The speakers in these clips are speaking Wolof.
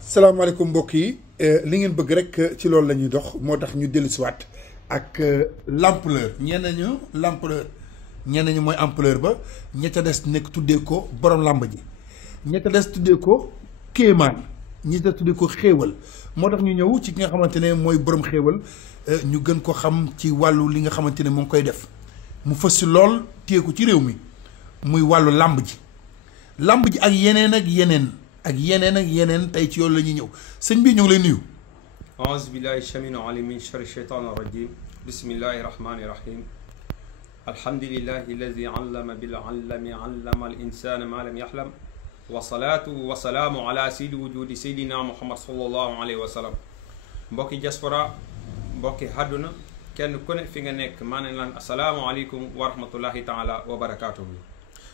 salaamaaleykum mbokk yi li ngeen bëgg rek ci loolu la ñuy dox moo tax ñu dellusiwaat ak l'ampleur ñenn ñu l'ampleur ñenn ñu mooy ampleur ba ña ca des nekk tuddee ko borom làmb ji ña ca des tuddee ko kéemaan ñi ca tuddee ko xéewal moo tax ñu ñëw ci ki nga xamante ne mooy borom xéewal ñu gën ko xam ci wàllu li nga xamante ne mu ngi koy def mu fës si lool téye ko ci réew mi muy wàllu làmb ji ak yeneen ak yeneen. ak yeneen ak yeneen tey ci yoon la ñuy ñëw sëñ bi ñu ngi lay nuyu. aouzu billahi samina alim min charri shaytan rajim bismillahi rahmani rahim alhamdulillahi alladi allama bil allami allama al insana ma lam yaxlam wa salaatu wa salaamu ala sayidi wujudi sayidina muhammad sallallahu alayhi wa sallam mbokki diaspora mbokki àdduna kenn ku ne fi nga nekk maa ne laan asalaamu aleykum wa rahmatullahi taala wa barakatuhu.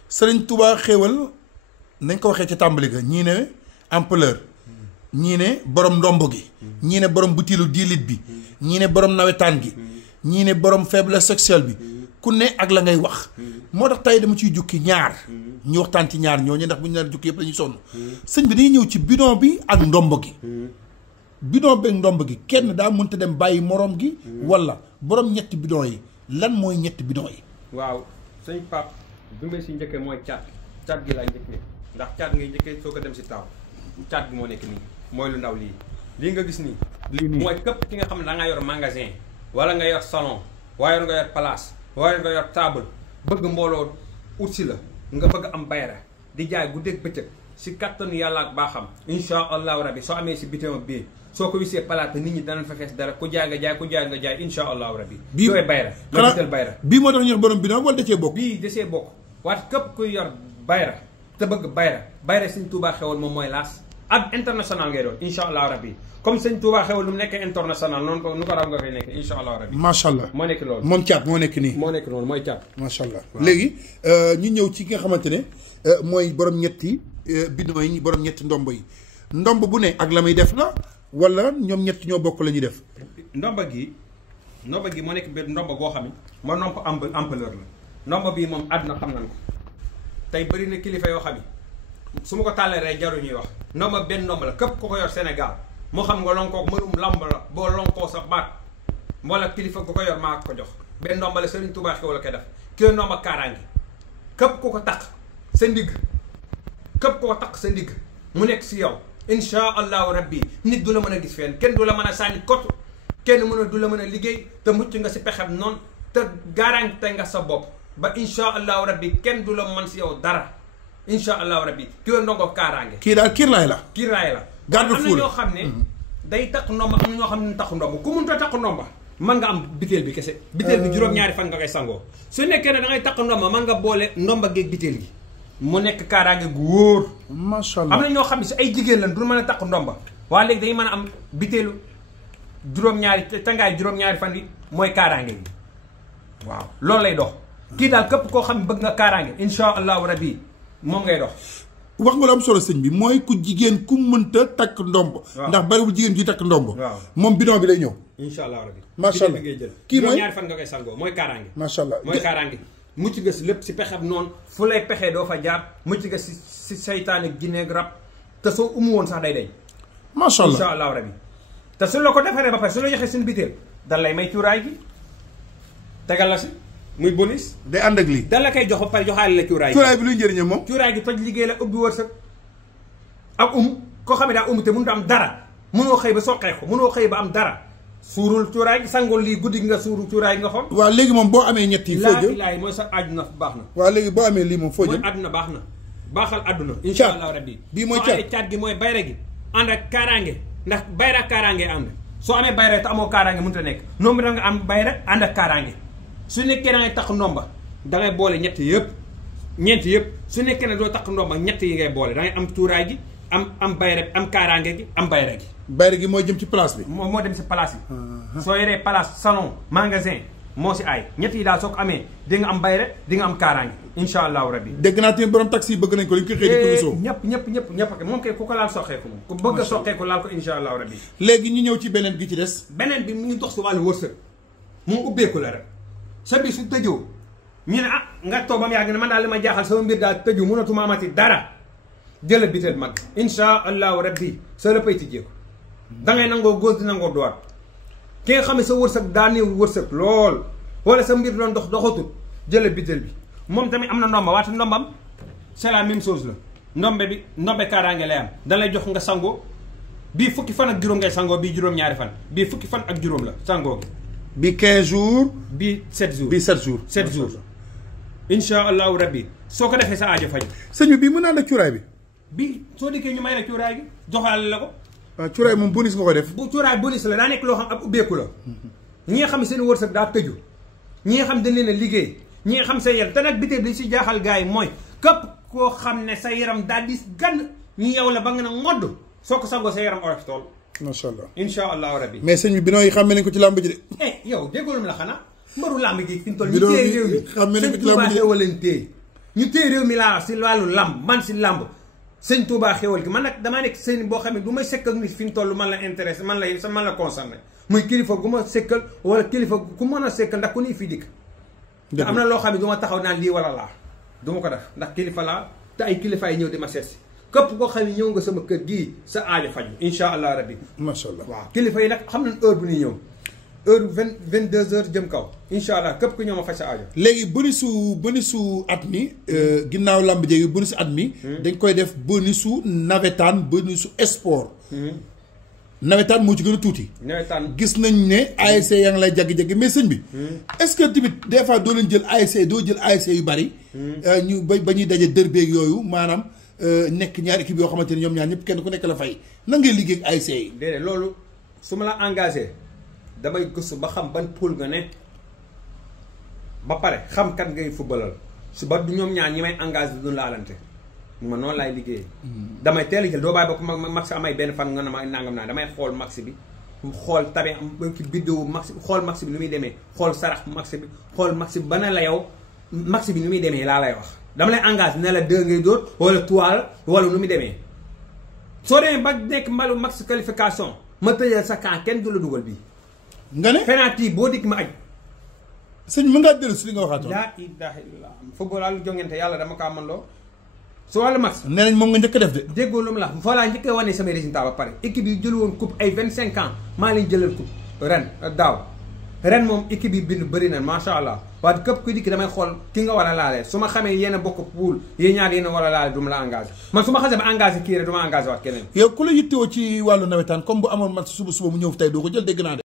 Sëriñ Tuubaa xéewal nañ ko waxee ci tàmbali ga ñii ne ampleur ñii ne borom ndombo gi ñii ne borom butilu 10 litres bi ñii ne borom nawetaan gi ñii ne borom faiblesse sexuelle bi ku ne ak la ngay wax moo tax tey dama ciy jukki ñaar ñu waxtaan ci ñaar ñooñu ndax bu ñu nar jukki yëpp la ñuy sonn sëñ bi dañuy ñëw ci bidon bi ak ndombo gi bidon bi ak ndombo gi kenn daa mënta dem bàyyi morom gi wala borom ñetti bidon yi lan mooy ñetti bidon yi. waaw sëñ Pape bi ma si njëkkee mooy cat gi laa njëkkee ndax caat ngay njëkkee soo ko dem si taaw caat gi moo nekk nii mooy lu ndaw lii nga gis nii. lii nii mooy képp ki nga xam ne da nga yor magasin wala nga yor salon waaye nga yor place waaye nga yor table bëgg mbooloo ut si la nga bëgg am bayra di jaay guddeeg bëccëg si kattanu yàlla ak baaxam incha allahu rabi soo amee si bitéo bii soo ko wisee palaata nit ñi danañ fa fees dara ku jaay nga jaay ku jaay nga jaay incha allahu rabi. bii sooy bayra nga bitel bayra bii moo tax ñu wax borom bidon wala da cee bokk. bii da cee bokk waaye képp kuy yor bayra te bëgg bayra sëñ Touba xewal moom mooy laas ab international ngay doon incha allah rabbi comme sëñ Touba xewal nu mu nekkee international noonu ko nu ko raw nga fay nekk incha allah rabbi. macha allah moo nekk loolu moom caat moo nekk nii. moo nekk loolu mooy caat. macha allah léegi ñu ñëw ci ki nga xamante ne mooy borom ñetti bidon yi borom ñetti ndombo yi ndomb bu ne ak la muy def la wala ñoom ñetti ñoo bokk la ñuy def. ndomba gi moo nekk benn ndomba goo xam ne moo nomp ampleur la ndomba bii moom àdduna xam nañ ko. tey bëri na kilifa yoo xam ne su ma ko tàllee rek jaru ñuy wax ndomba benn ndomba la képp ku ko yor Sénégal moo xam nga lonkoo mënum lamb la boo lonkoo sa baat wala kilifa ku ko yor maa ko jox benn ndomba la Sëriñ Tuubaa xewal koy def kii ndomba kaaraange képp ku ko takk sa ndigg képp ku ko takk sa ndigg mu nekk si yow insha allahu rabbi nit du la mën a gis fenn kenn du la mën a sànni kot kenn du la mën a liggéey te mucc nga si pexeb noonu te garanti nga sa bopp ba incha allahu rabbi kenn du la man si yow dara incha allahu rabbi ki la ndongo kaaraange. kii daal kiirlaay la. kiirlaay la. garde-fou am na ñoo xam ne. day takk ndomba am na ñoo xam ne takku ndomba ku mënut a takku ndomba. mën nga am biteel bi kese. biteel bi juróom-ñaari fan nga koy sangoo. su nekkee ne da ngay takk ndomba mën nga boole ndomba geeg biteel gi. mu nekk kaaraange gu wóor. macha allah am na ñoo xam ne si ay jigéen lañ du mën a takk ndomba. waaye léegi dañuy mën a am biteelu juróom-ñaari tàngaay juróom-ñaari fan yi mooy kaaraange gi waaw loolu lay dox. kii daal képp koo xam ne bëgg nga kaaraange incha allahu rabi moom ngay dox. wax nga lu am solo sëñ bi mooy ku jigéen ku mënta takk ndomb. ndax bariwul jigéen ji takk ndomb. waaw moom bidon bi lay ñëw. incha allahu rabi. macha allah ngay jël kii mooy ñaari fan nga koy sangoo mooy kaaraange. macha allah mooy kaaraange. mucc nga si lépp si pexeb noonu fu lay pexee doo fa jaar mucc nga si saytaane gineeg rab te soo umu woon sax day day. macha allah incha allahu rabi te suñ la ko defaree ba pare su la joxee seen biteel dan lay may cuuraay gi tegal la si muy bonus. day ànd ak lii. da la koy jox ba pare joxaale la cuuraay gi. cuuraay bi luy njëriñam moom. cuuraay gi toj liggéey la ubbi wërsëg ak koo xam ne daa te mënut am dara mënoo xëy ba soqee ko mënoo xëy ba am dara suurul cuuraay gi sangul lii guddi gi nga suuru cuuraay gi nga xool. waaw léegi moom boo amee ñett yi. foo jëm laay mooy sa àdduna baax na. waaw léegi boo amee lii moom foo jëm. mooy àdduna baax na baaxal àdduna. incha allah rabbi bii mooy caat gi mooy bayra gi ànd ak kaaraange ndax bayra ak kaaraange ànd soo amee bayra te amoo kaaraange mënut a nekk noonu da nga am bayra ànd ak kaaraange su nekkee da ngay takk ndomba da ngay boole ñett yëpp su nekkee ne doo takk ndomba ñett yi ngay boole da ngay am cuuraay gi am bayra am kaaraange gi am bayra gi. bayra gi mooy jëm ci place bi. moo dem si place yi. soo yoree place salon magasin moo si aay ñett yi daal soo ko amee di nga am bayra di nga am kaaraange incha allahu rabbi. dégg naa tamit borom taxi yi bëgg nañ ko li ñu koy xëy di ko wisoo. ñëpp moom kay ku ko laal soqeeku moom. ku bëgg a soqeeku laal ko incha allahu rabbi. léegi ñu ñëw ci beneen gi ci des. beneen bi mu ngi dox si wàllu wërsëg mu ubbeeku la rek sa bi su tëjoo ñu ne nga toog ba mu yàgg ne man daal li ma jaaxal sama mbir daal tëju mënatuma amati dara jëlal biteel mag insha allahu rabbi sa léppay tijjeeku da ngay nangoo góos di nangoo droite ki nga xam ne sa wërsëg daa néew wërsëg lool wala sa mbir doon dox doxatul jëlal biteel bi moom tamit am na ndomba waate ndombam c'est la même chose la ndombe kaaraange lay am da lay jox nga sangoo bii fukki fan ak juróom ngay sangoo bii juróom-ñaari fan bii fukki fan ak juróom la sangoo gi bi 15 jours bii 7 jours bi 7 jours 7 jours insha allahu rabbi soo ko defee sa aajo faju sëñ bi bii mën naa la cuuraay bi bii soo dikkee ñu may la cuuraay gi joxaale la ko waaw cuuraay moom bonus nga ko def bu cuuraay bonus la daa nekk loo xam ab ubbeeku la ñi nga xam ne seen wërsëg daa tëju ñi nga xam dañ leen a liggéey ñi nga xam sa yaram te nag biteel li si jaaxal gars yi mooy képp koo xam ne sa yaram daal di gann ñu yow la ba nga ne ngodd soo ko sangoo sa yaram oyof tool macha allah insha allahu rabbi mais sëñ bi bidon yi xàmme nañ ko ci làmb ji de yow déggoolum la xanaa mbaru làmb gi fi ñu toll ñu bidon téye yi réew mi xàmme nañ ko sëñ ci làmb Touba ji de xewal leen téye ñu téye réew mi laa si wàllu làmb man si làmb sëñ Touba xewal gi man nag damaa nekk sëñ boo xam ne du may sekk ak nit fi ñu toll man la intéressé man la concerné muy kilifa gu ma sekkal wala kilifa ku mën a sekkal ndax ku nii fii dikk te am na loo xam ne du ma taxaw naan lii wala laa du ma ko def ndax kilifa laa te ay kilifa yi ñëw di ma seet si képp koo xam ne ñëw nga sama kër gii sa aajo faju insha allah rabbi macha allah waaw kilifa yi nag xam nañ heure bu ñuy ñëw heure 22h jëm kaw insha allah képp ku ñëw ma faj sa aajo léegi bonusu at mi ginnaaw làmb jéegi bonusu at mi dañ koy def bonusu nawetaan bonusu sport nawetaan moo ci gën a tuuti nawetaan gis nañ ne ASC yaa ngi lay jaggi-jaggi mais sëñ bi est-ce que tamit des fois doo leen jël ASC doo jël ASC yu bari ñu ba ñuy daje dërbeeg yooyu maanaam nekk ñaari équipe yoo xamante ne ñoom ñaar ñëpp kenn ku nekk la fay nan ngay liggéey ak ASC yi déedéet loolu su ma la engagé damay gëstu ba xam ban pôle nga ne ba pare xam kat ngay footballal su ba du ñoom ñaar ñi may engagé du laalante man noonu laay liggéeyee damay teel a jël doo bàyyi ba ko max amay benn fan nga ne ma nangam naa damay xool max bi xool tabe ci biddewu max xool max bi lu muy demee xool sarax max bi xool max bi ba ne la yow max bi lu muy demee laa lay wax dama lay engagé ne la 2 ngay dóor wala 3 wala nu muy demee soo demee ba nekk mbalu max qualification ma tëjal sa camp kenn du la dugal bii nga ne penalty boo dikk ma aj sëñ mën ngaa dellu si li nga waxaatoon laa ilaha illallah football al jongante yàlla dama kaa mën loo su wàllu max nee nañ moom nga njëkk a def de déggoo lu mu la fa laa njëkkee wane samay résultat ba pare équipe yi jël woon coupe ay 25 ans maa leen jëlal coupe daaw ren moom équipe yi bind bëri na macha allah waaye képp ku dikk damay xool ki nga war a laale su ma xamee yéen a bokk pool yéen ñaar yéen a war a laale du ma la engagé man su ma xasee ba engagé kii rek du ma engagé waat keneen yow ku la yittewoo ci wàllu nawetaan comme bu amoon man suba mu ñëw tey doo ko jël dégg naa de